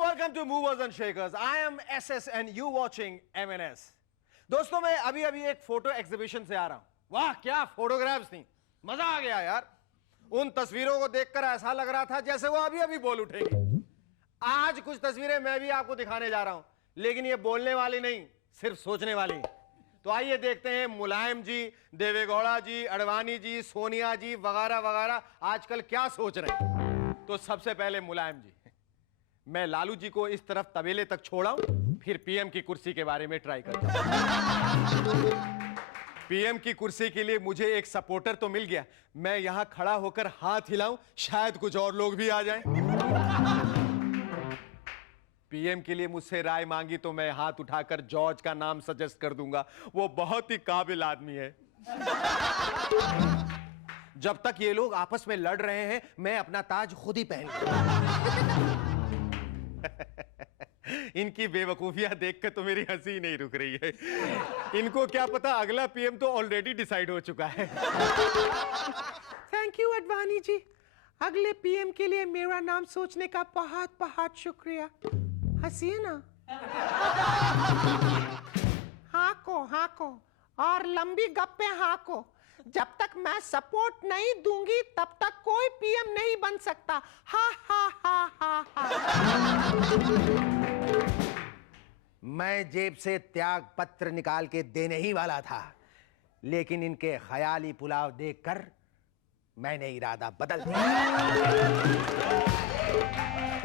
Welcome to Movers and Shakers. I am SS and you watching MNS. दोस्तों मैं अभी अभी एक फोटो एग्जीबिशन से आ रहा हूं. वाह क्या फोटोग्राफ्स थी, मजा आ गया यार. उन तस्वीरों को देखकर ऐसा लग रहा था जैसे वो अभी अभी बोल उठेंगी. आज कुछ तस्वीरें मैं भी आपको दिखाने जा रहा हूं, लेकिन ये बोलने वाली नहीं, सिर्फ सोचने वाली. तो आइए देखते हैं मुलायम जी, देवेगौड़ा जी, अडवाणी जी, सोनिया जी वगैरह वगैरह आजकल क्या सोच रहे हैं. तो सबसे पहले मुलायम जी, मैं लालू जी को इस तरफ तबेले तक छोड़ा हूं, फिर पीएम की कुर्सी के बारे में ट्राई करता हूं. पीएम की कुर्सी के लिए मुझे एक सपोर्टर तो मिल गया. मैं यहां खड़ा होकर हाथ हिलाऊं, शायद कुछ और लोग भी आ जाएं. पीएम के लिए मुझसे राय मांगी तो मैं हाथ उठाकर जॉर्ज का नाम सजेस्ट कर दूंगा. वो बहुत ही काबिल आदमी है. जब तक ये लोग आपस में लड़ रहे हैं, मैं अपना ताज खुद ही पहन लूंगा. इनकी बेवकूफियां देखकर तो मेरी हंसी नहीं रुक रही है. इनको क्या पता अगला पीएम तो ऑलरेडी डिसाइड हो चुका है. थैंक यू अडवाणी जी, अगले पीएम के लिए मेरा नाम सोचने का बहुत बहुत शुक्रिया. हंसिए ना. हाको हाको और लंबी गप्पे हाको. जब तक मैं सपोर्ट नहीं दूंगी तब तक कोई पीएम नहीं बन सकता. हा हा हा हा हा. मैं जेब से त्याग पत्र निकाल के देने ही वाला था, लेकिन इनके ख्याली पुलाव देखकर मैंने इरादा बदल दिया.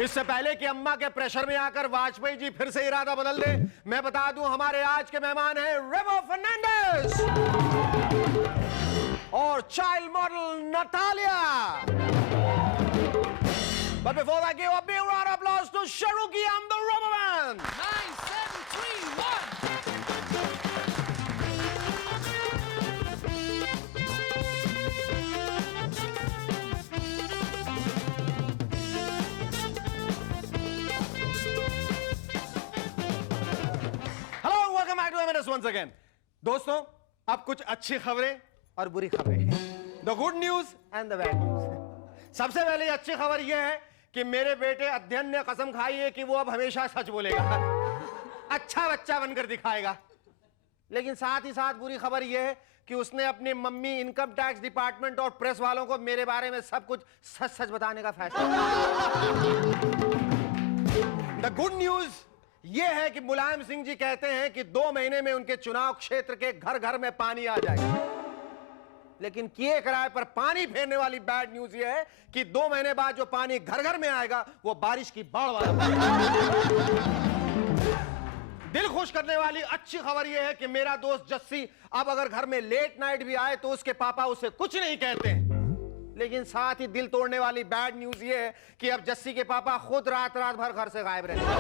इससे पहले कि अम्मा के प्रेशर में आकर वाजपेयी जी फिर से इरादा बदल दे, मैं बता दूं हमारे आज के मेहमान हैं रेमो फर्नांडिस और child model Natalia. But before I give a big round of applause to Sharuki and the Rubberman. 9, 7, 3, 1. Hello, welcome back to MNS once again. दोस्तों, अब कुछ अच्छी खबरें और बुरी खबरें. The good news and the bad news. सबसे पहले अच्छी खबर यह है कि मेरे बेटे अध्ययन ने कसम खाई है कि वो अब हमेशा सच बोलेगा, अच्छा बच्चा बनकर दिखाएगा. लेकिन साथ ही साथ बुरी खबर यह है कि उसने अपनी मम्मी, इनकम टैक्स डिपार्टमेंट और प्रेस वालों को मेरे बारे में सब कुछ सच सच बताने का फैसला. द गुड न्यूज यह है कि मुलायम सिंह जी कहते हैं कि 2 महीने में उनके चुनाव क्षेत्र के घर घर में पानी आ जाएगा. लेकिन किए किराए पर पानी फेरने वाली बैड न्यूज यह है कि 2 महीने बाद जो पानी घर घर में आएगा वो बारिश की बाढ़ वाला. दिल खुश करने वाली अच्छी खबर यह है कि मेरा दोस्त जस्सी अब अगर घर में लेट नाइट भी आए तो उसके पापा उसे कुछ नहीं कहते. लेकिन साथ ही दिल तोड़ने वाली बैड न्यूज यह है कि अब जस्सी के पापा खुद रात रात भर घर से गायब रहते हैं.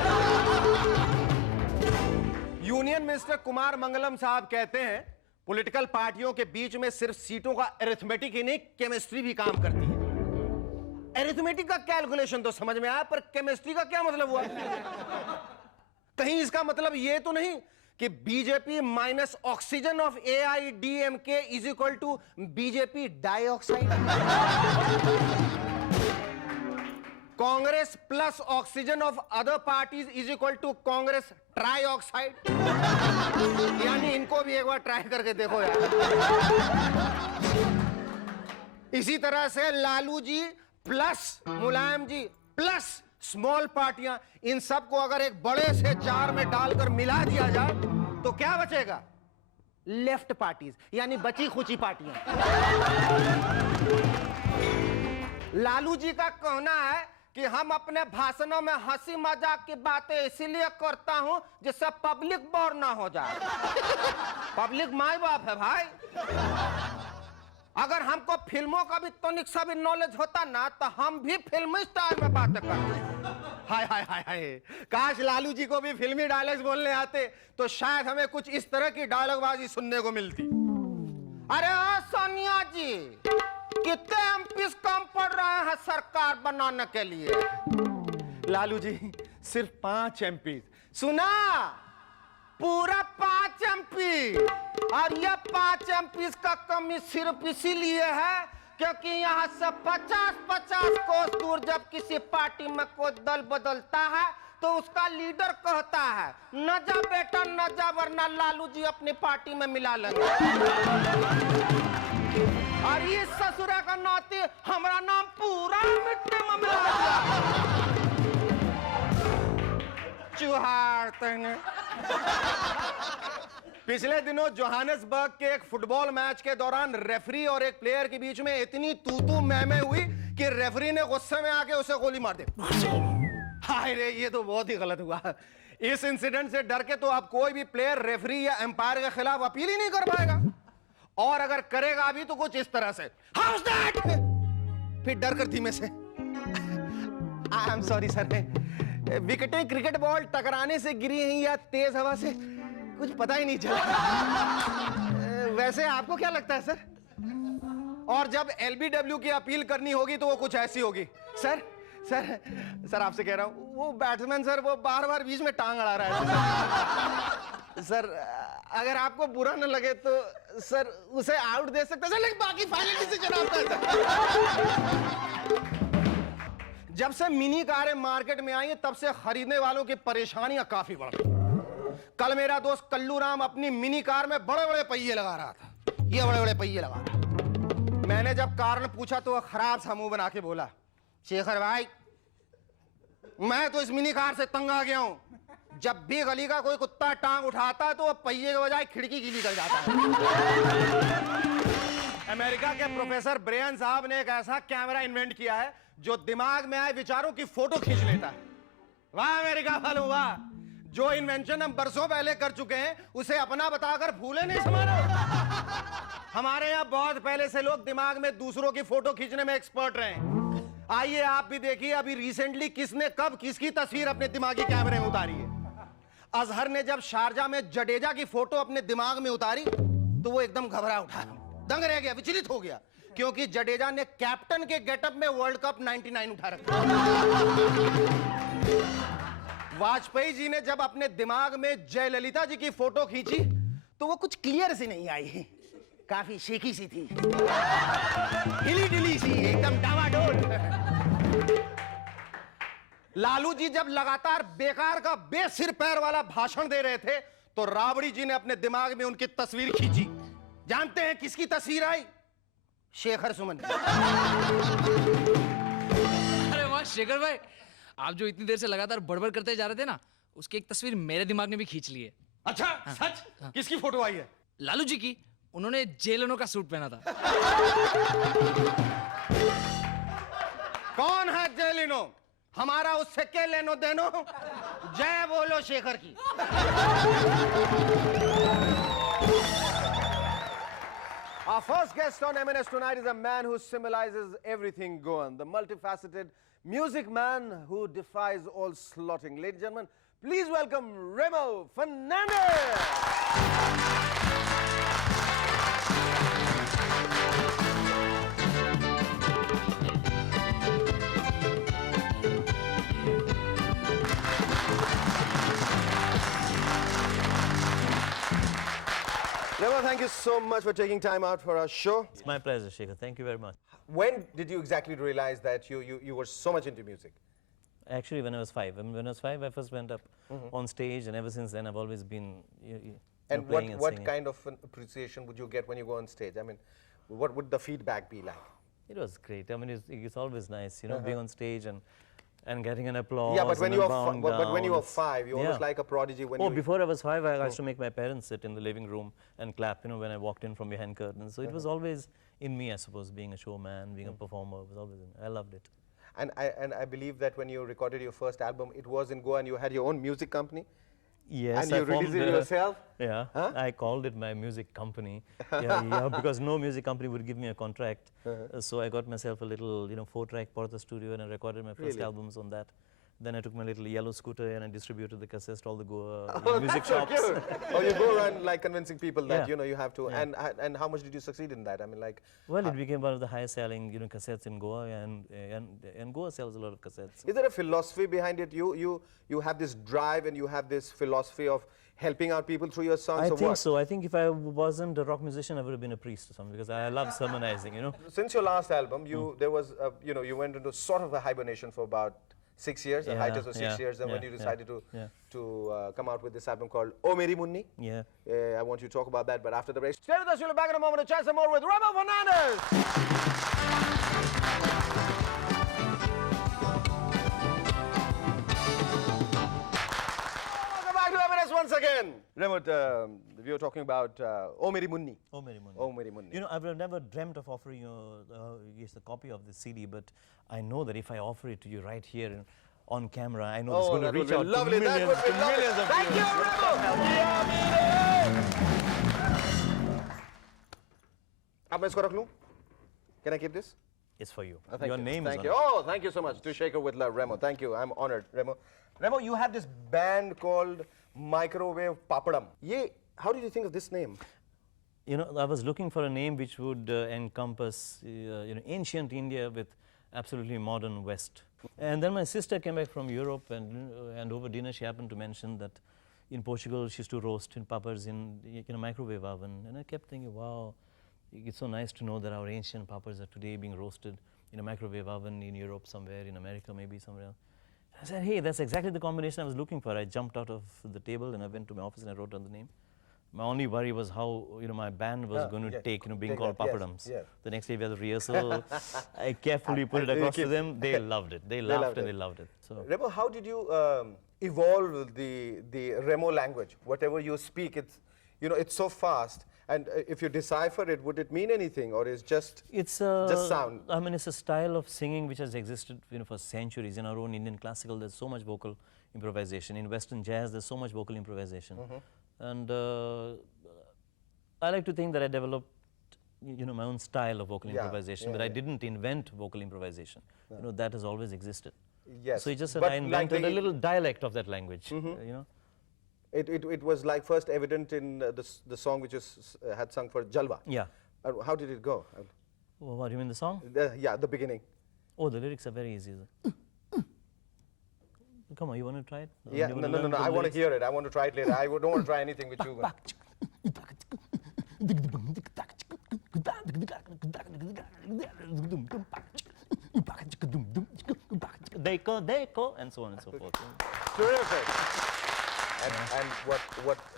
यूनियन मिनिस्टर कुमार मंगलम साहब कहते हैं पॉलिटिकल पार्टियों के बीच में सिर्फ सीटों का अरिथमेटिक ही नहीं, केमिस्ट्री भी काम करती है. अरिथमेटिक का कैलकुलेशन तो समझ में आया, पर केमिस्ट्री का क्या मतलब हुआ? कहीं इसका मतलब यह तो नहीं कि BJP minus oxygen of AIDMK is equal to BJP dioxide, Congress plus oxygen of other parties is equal to Congress trioxide. यानी इनको भी एक बार ट्राई करके देखो यार. इसी तरह से लालू जी प्लस मुलायम जी प्लस स्मॉल पार्टियां, इन सबको अगर एक बड़े से जार में डालकर मिला दिया जाए तो क्या बचेगा? लेफ्ट पार्टीज, यानी बची खुची पार्टियां. लालू जी का कहना है कि हम अपने भाषणों में हंसी मजाक की बातें इसीलिए करता हूं जिससे पब्लिक बोर ना हो जाए. पब्लिक माई बाप है भाई. अगर हमको फिल्मों का भी तनिक सा भी नॉलेज होता ना तो हम भी फिल्मी स्टाइल में बातें करते. हाय हाय हाय हाय, काश लालू जी को भी फिल्मी डायलॉग्स बोलने आते तो शायद हमें कुछ इस तरह की डायलॉगबाजी सुनने को मिलती. अरे सोनिया जी, कितने एमपी कम पड़ रहे हैं सरकार बनाने के लिए? लालू जी सिर्फ 5 एमपी. सुना पूरा 5 MP। और ये 5 MP का कमी सिर्फ इसीलिए है क्योंकि यहाँ से 50-50 कोस दूर जब किसी पार्टी में कोई दल बदलता है तो उसका लीडर कहता है न जा बेटा न जा, वरना लालू जी अपनी पार्टी में मिला लेंगे। और इस ससुरा का नाती हमारा नाम पूरा मिट्टी में मिला दिया। चुहार तने। पिछले दिनों जोहानिसबर्ग के एक फुटबॉल मैच के दौरान रेफरी और एक प्लेयर के बीच में इतनी तू मैं हुई कि रेफरी ने गुस्से में आके उसे गोली मार दी। हाय रे, ये तो बहुत ही गलत हुआ। इस इंसिडेंट से डर के तो अब कोई भी प्लेयर रेफरी या एम्पायर के खिलाफ अपील ही नहीं कर पाएगा, और अगर करेगा भी तो कुछ इस तरह से, हाउस दैट, फिर डर कर धीमे से, आई एम सॉरी सर, विकेटें क्रिकेट बॉल टकराने से गिरी हैं या तेज हवा से, कुछ पता ही नहीं चला। वैसे आपको क्या लगता है सर? और जब एलबीडब्ल्यू की अपील करनी होगी तो वो कुछ ऐसी होगी, सर सर सर आपसे कह रहा हूं, वो बैट्समैन सर वो बार-बार बीच में टांग अड़ा रहा है। सर अगर आपको बुरा न लगे तो सर उसे आउट दे सकते हैं, लेकिन बाकी फाइनल डिसीजन आपका है। जब से मिनी कारें मार्केट में आई हैं तब से खरीदने वालों की परेशानियां काफी बढ़ गई। कल मेरा दोस्त कल्लू राम अपनी मिनी कार में बड़े-बड़े पहिए लगा रहा था, ये बड़े-बड़े पहिए लगा रहा। मैंने जब कारण पूछा तो वह खराब सा मुंह बना के बोला, शेखर भाई मैं तो इस मिनी कार से तंग आ गया हूं, जब भी गली का कोई कुत्ता टांग उठाता है तो वह पहिए के बजाय खिड़की गीली कर जाता है। अमेरिका के प्रोफेसर ब्रेयन साहब ने एक ऐसा कैमरा इन्वेंट किया है जो दिमाग में आए विचारों की फोटो खींच लेता है। वाह अमेरिका वालों वाह, जो इन्वेंशन हम बरसों पहले कर चुके हैं उसे अपना बताकर भूले नहीं समारो। हमारे यहाँ बहुत पहले से लोग दिमाग में दूसरों की फोटो खींचने में एक्सपर्ट रहे हैं। आइए आप भी देखिए अभी रिसेंटली किसने कब किसकी तस्वीर अपने दिमागी कैमरे में उतारी है। अजहर ने जब शारजा में जडेजा की फोटो अपने दिमाग में उतारी तो वो एकदम घबरा उठा, दंग रह गया, विचलित हो गया, क्योंकि जडेजा ने कैप्टन के गेटअप में वर्ल्ड कप 99 उठा रखा। वाजपेयी जी ने जब अपने दिमाग में जयललिता जी की फोटो खींची तो वो कुछ क्लियर सी नहीं आई, काफी शेकी सी थी, हिली डिली सी, एकदम डावाडोल। लालू जी जब लगातार बेकार का बेसिर पैर वाला भाषण दे रहे थे तो राबड़ी जी ने अपने दिमाग में उनकी तस्वीर खींची। जानते हैं किसकी तस्वीर आई? शेखर सुमन। अरे वाह शेखर भाई, आप जो इतनी देर से लगातार बड़बड़ करते जा रहे थे ना, उसकी एक तस्वीर मेरे दिमाग ने भी खींच ली है। अच्छा सच? किसकी फोटो आई है? लालू जी की, उन्होंने जेलनो का सूट पहना था। कौन है जेलिनो? हमारा उससे क्या लेनो देनो? जय बोलो शेखर की। Our first guest on M&S tonight is a man who symbolizes everything Goan, the multifaceted music man who defies all slotting. Ladies and gentlemen, please welcome Remo Fernandez. Remo, thank you so much for taking time out for our show. It's my pleasure, Shekhar. Thank you very much. When did you exactly realize that you were so much into music? Actually, when I was 5. When I was 5, I first went up on stage, and ever since then, I've always been And playing and what singing. kind of an appreciation would you get when you go on stage? I mean, what would the feedback be like? It was great. I mean, it's always nice, you know, being on stage and getting an applause. Yeah, but when and you a were bowing but when you down, were 5, you're almost yeah. like a prodigy. When Oh, you before I was 5, I used to make my parents sit in the living room and clap, you know, when I walked in from behind curtains. So it was always in me, I suppose, being a showman, being a performer. It was always in me. I loved it. and I believe that when you recorded your first album, it was in Goa and you had your own music company. Yes, And I you released formed it yourself? Yeah, Huh? I called it my music company. Yeah, because no music company would give me a contract. So I got myself a little, 4-track Porta studio, and I recorded my first Really? albums on that. Then I took my little yellow scooter and I distributed the cassettes to all the Goa Oh, music that's so shops. cute. Oh, you go around like convincing people that Yeah. you have to. Yeah. And how much did you succeed in that? I mean, like. Well, it became one of the highest selling, cassettes in Goa, and Goa sells a lot of cassettes. Is there a philosophy behind it? You have this drive and you have this philosophy of helping out people through your songs I or think what? so. I think if I wasn't a rock musician, I would have been a priest or something because I love sermonizing, you know. Since your last album, there was, you went into sort of a hibernation for about 6 years, a hiatus of 6 years, and when you decided to come out with this album called Oh Meri Munni. Yeah. I want you to talk about that, but after the break. Stay with us, we'll be back in a moment to chat some more with Remo Fernandez. Welcome back to M&S once again. Remo, we were talking about Oh Meri Munni. Oh, Meri Munni. Oh Meri Munni. You know, I've never dreamt of offering you a copy of this CD, but I know that if I offer it to you right here on camera, I know it's going to reach out to millions, That would be lovely. millions of Thank viewers. you, Remo. अब मैं इसको रख लूं? Can I keep this? It's for you. Thank Your you. name Thank is you. on it. Oh, thank you so much. To Shaker with Love, Remo. Thank you. I'm honored, Remo. Remo, you have this band called Microwave Papadam. How did you think of this name? You know, I was looking for a name which would encompass, ancient India with absolutely modern West. And then my sister came back from Europe, and over dinner she happened to mention that in Portugal she used to roast in papas in microwave oven. And I kept thinking, wow, it's so nice to know that our ancient papas are today being roasted in a microwave oven in Europe somewhere, in America maybe somewhere else. I said, hey, that's exactly the combination I was looking for. I jumped out of the table and I went to my office and I wrote down the name. My only worry was how my band was going to take being called Papadams. yes. The next day we had the rehearsal. I carefully put it across to them. They loved it. They laughed and they loved it. So Remo, how did you evolve the Remo language? Whatever you speak, it's so fast. And if you decipher it, would it mean anything, or is just sound? I mean, it's a style of singing which has existed for centuries. In our own Indian classical, there's so much vocal improvisation. In Western jazz, there's so much vocal improvisation. And I like to think that I developed, my own style of vocal improvisation, but I didn't invent vocal improvisation. That has always existed. Yes. So it's just that But I invented a little dialect of that language. It was like first evident in the song which you had sung for Jalwa. Yeah. How did it go? Well, what, you mean the song? The beginning. Oh, the lyrics are very easy. Come on, you want to try it? Yeah, You wanna no. learn the I want to lyrics? hear it. I want to try it later. I don't want to try anything with you. Deco, and so on and so forth. Terrific. And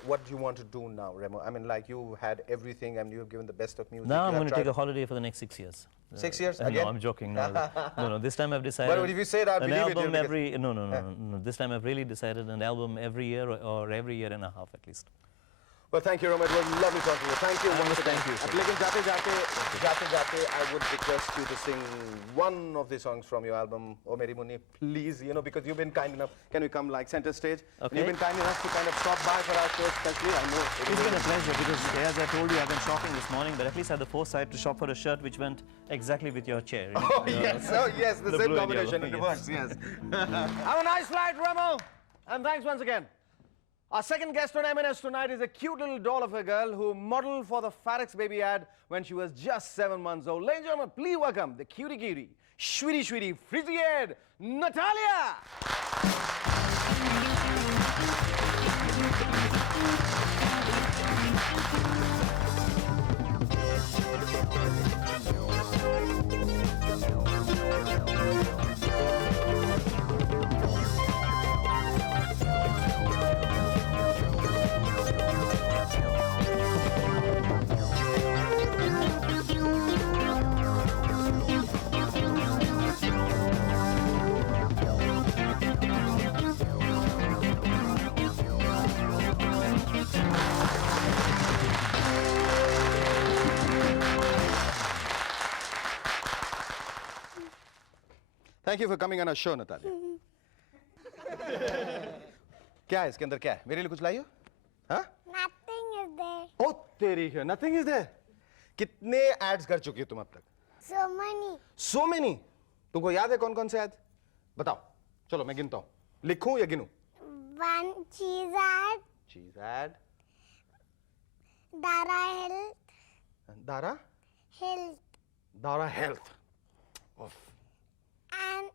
what do you want to do now, Remo? I mean, like you had everything and you have given the best of music. Now You I'm have going to tried- take a holiday for the next 6 years. 6 years No, again? I'm joking. No. This time I've decided. But if you say that, an believe it, album you'll get- every no. This time I've really decided an album every year or every year and a half at least. Well, thank you, Remo. It was lovely talking to you. Thank you. once again. thank you, sir. लेकिन जाते, I would request you to sing one of the songs from your album, Oh Meri Munni, please. Because you've been kind enough. Can we come like center stage? Okay. You've been kind enough to kind of stop by for our show, especially. I know. It's been a pleasure because, as I told you, I've been shopping this morning, but at least I had the foresight to shop for a shirt which went exactly with your chair. Oh, yes, the the same blue and combination in yellow, reverse, yes. Have a nice flight, Remo. And thanks once again. Our second guest on M&S tonight is a cute little doll of a girl who modeled for the Farex baby ad when she was just 7 months old. Ladies and gentlemen, please welcome the cutie, sweetie, frizzy-haired Natalia. Thank you for coming on our show, Natalia. क्या है इसके अंदर क्या है? मेरे लिए कुछ लाई हो? हाँ? Nothing is there. ओ तेरी है, nothing is there. कितने ads कर चुकी हो तुम अब तक? So many. So many. तुमको याद है कौन-कौन से ads? बताओ. चलो मैं गिनता हूँ. लिखूं या गिनूं? One cheese ad, Cheese ad. Dara Health, Dara? Health, Dara Health. Oof. and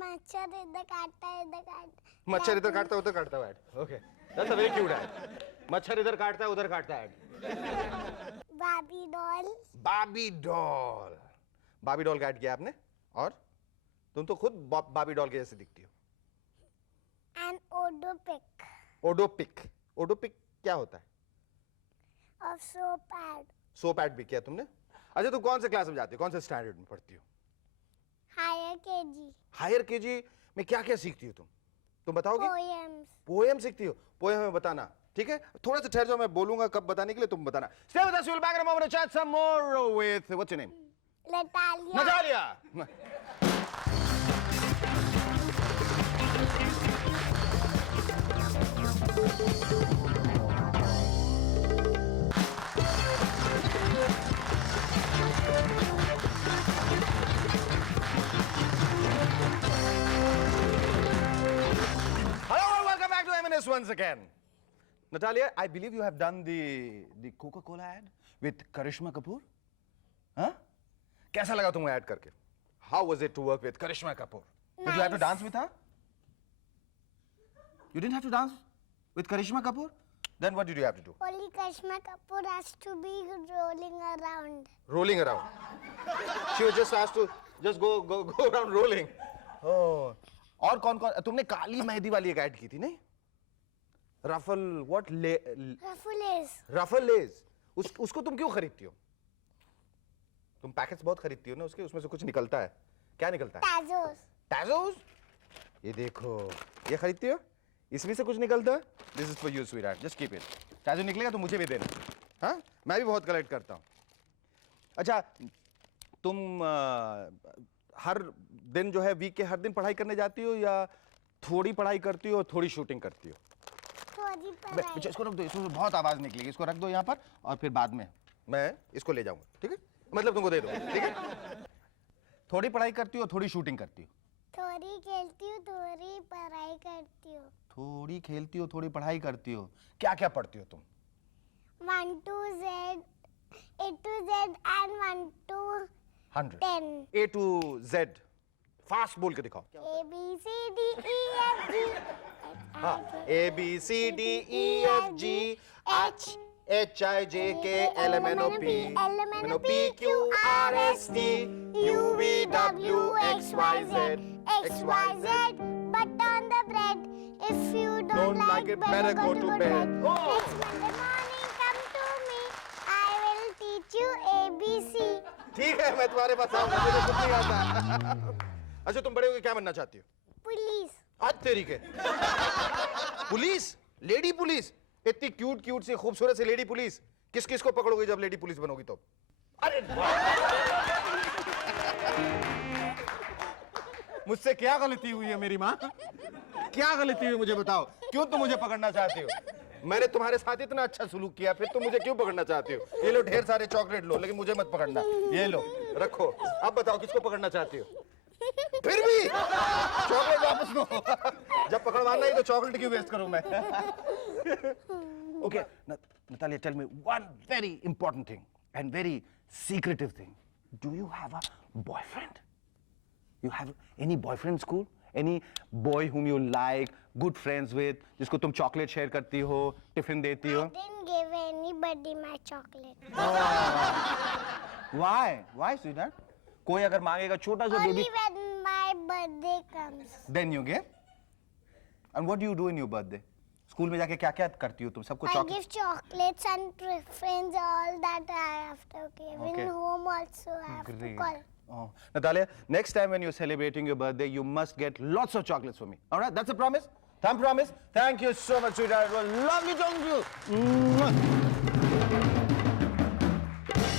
मच्छर इधर काटता है मच्छर इधर काटता है उधर काटता है ad. Okay. That's a very cute ad. मच्छर इधर काटता है उधर काटता है ad. Barbie doll. बाबी डॉल. बाबी डॉल का ad किया आपने और तुम तो खुद बाबी डॉल के जैसे दिखती हो. And Odopic. ओडोपिक. ओडोपिक क्या होता है? Of soap ad. Soap ad भी किया तुमने? अच्छा तुम कौन से क्लास में जाती हो? कौन से स्टैंडर्ड में पढ़ती हो? Higher KG. हायर केजी में क्या क्या सीखती हो तुम? तुम बताओगे? Poems. पोएम सीखती हो. पोएम में बताना. ठीक है? थोड़ा सा ठहर जाओ, मैं बोलूंगा कब बताने के लिए, तुम बताना. Stay with us, we'll be back in a moment to chat some more with what's your name? Natalia. Natalia. Hello and welcome back to M&S once again. Natalia, I believe you have done the Coca-Cola ad with Karishma Kapoor. Huh? कैसा लगा तुम्हें add करके? How was it to work with Karishma Kapoor? Did you have to Nice. dance with her? You didn't have to dance with Karishma Kapoor? Then what did you have to do? Only Karishma Kapoor has to be rolling around. Rolling around. She was just asked to just go around rolling. Oh. और कौन तुमने काली मेहंदी वाली एक add की थी नहीं? रफल what ले Ruffles. रफल लेज उसको तुम क्यों खरीदती हो? तुम पैकेट्स बहुत खरीदती हो ना उसके, उसमें से कुछ निकलता है. क्या निकलता है? Tazos. Tazos? ये देखो, ये खरीदती हो? इसमें से कुछ निकलता है? This is for you, sweetheart. Just keep it. Tazo निकलेगा तो मुझे भी देना. हाँ? मैं भी बहुत कलेक्ट करता हूँ. अच्छा, तुम हर दिन जो है वीक के हर दिन पढ़ाई करने जाती हो या थोड़ी पढ़ाई करती हो थोड़ी शूटिंग करती हो? थोड़ी अच्छा, पढ़ाई. इसको रख दो, इसमें बहुत आवाज निकलेगी. इसको रख दो यहाँ पर और फिर बाद में मैं इसको ले जाऊंगा. ठीक है? मतलब तुमको दे दूंगा. ठीक है? थोड़ी पढ़ाई करती हो थोड़ी शूटिंग करती हो? थोड़ी खेलती हूँ, थोड़ी पढ़ाई करती हूँ. थोड़ी खेलती हो थोड़ी पढ़ाई करती हो. क्या क्या पढ़ती हो तुम? 1 to Z, A to Z and 1 to 100. 10. A to Z. Fast बोल के दिखाओ. A B C D E F G. हाँ. A B C D E F G H H I J K L M N O P P Q R S T U V W X Y Z X Y Z. But on the bread, if you don't like it, better go to bed. Next Monday morning, come to me. I will teach you ABC. ठीक है, मैं तुम्हारे पास आऊंगा. मुझे कुछ नहीं आता. अच्छा, तुम बड़े होके क्या बनना चाहती हो? Police. आज तेरी के. पुलिस? Lady police? इतनी क्यूट क्यूट सी खूबसूरत सी लेडी पुलिस किस किस को पकड़ोगे जब लेडी पुलिस बनोगी तो? अरे मुझसे क्या गलती हुई है मेरी माँ? क्या गलती हुई मुझे बताओ. क्यों तुम मुझे पकड़ना चाहती हो? मैंने तुम्हारे साथ इतना अच्छा सलूक किया, फिर तुम मुझे क्यों पकड़ना चाहती हो? ये लो ढेर सारे चॉकलेट लो, लेकिन मुझे मत पकड़ना. ये लो रखो. अब बताओ किसको पकड़ना चाहती हो? फिर भी चॉकलेट वापस लो. जब पकड़वाना ही तो चॉकलेट क्यों वेस्ट करूं मैं? Okay, Natalia, tell me one very important thing and very secretive thing. Do you have a boyfriend? You have any boyfriend in school? Any boy whom you like, good friends with, जिसको तुम chocolate share करती हो, tiffin देती हो? I didn't give anybody my chocolate. Why? Why, sweetheart? कोई अगर मांगेगा छोटा सा Only baby, when my birthday comes. then you give. And what do you do in your birthday? School में जाके क्या क्या करती हो तुम? सबको I chocolate? give chocolates and tiffins, all that I have to give. Okay. In home also I have to Great. call. Oh, Natalia, next time when you're celebrating your birthday, you must get lots of chocolates for me. All right, that's a promise? Thumb promise? Thank you so much, sweetheart. It was lovely talking to you. Mwah.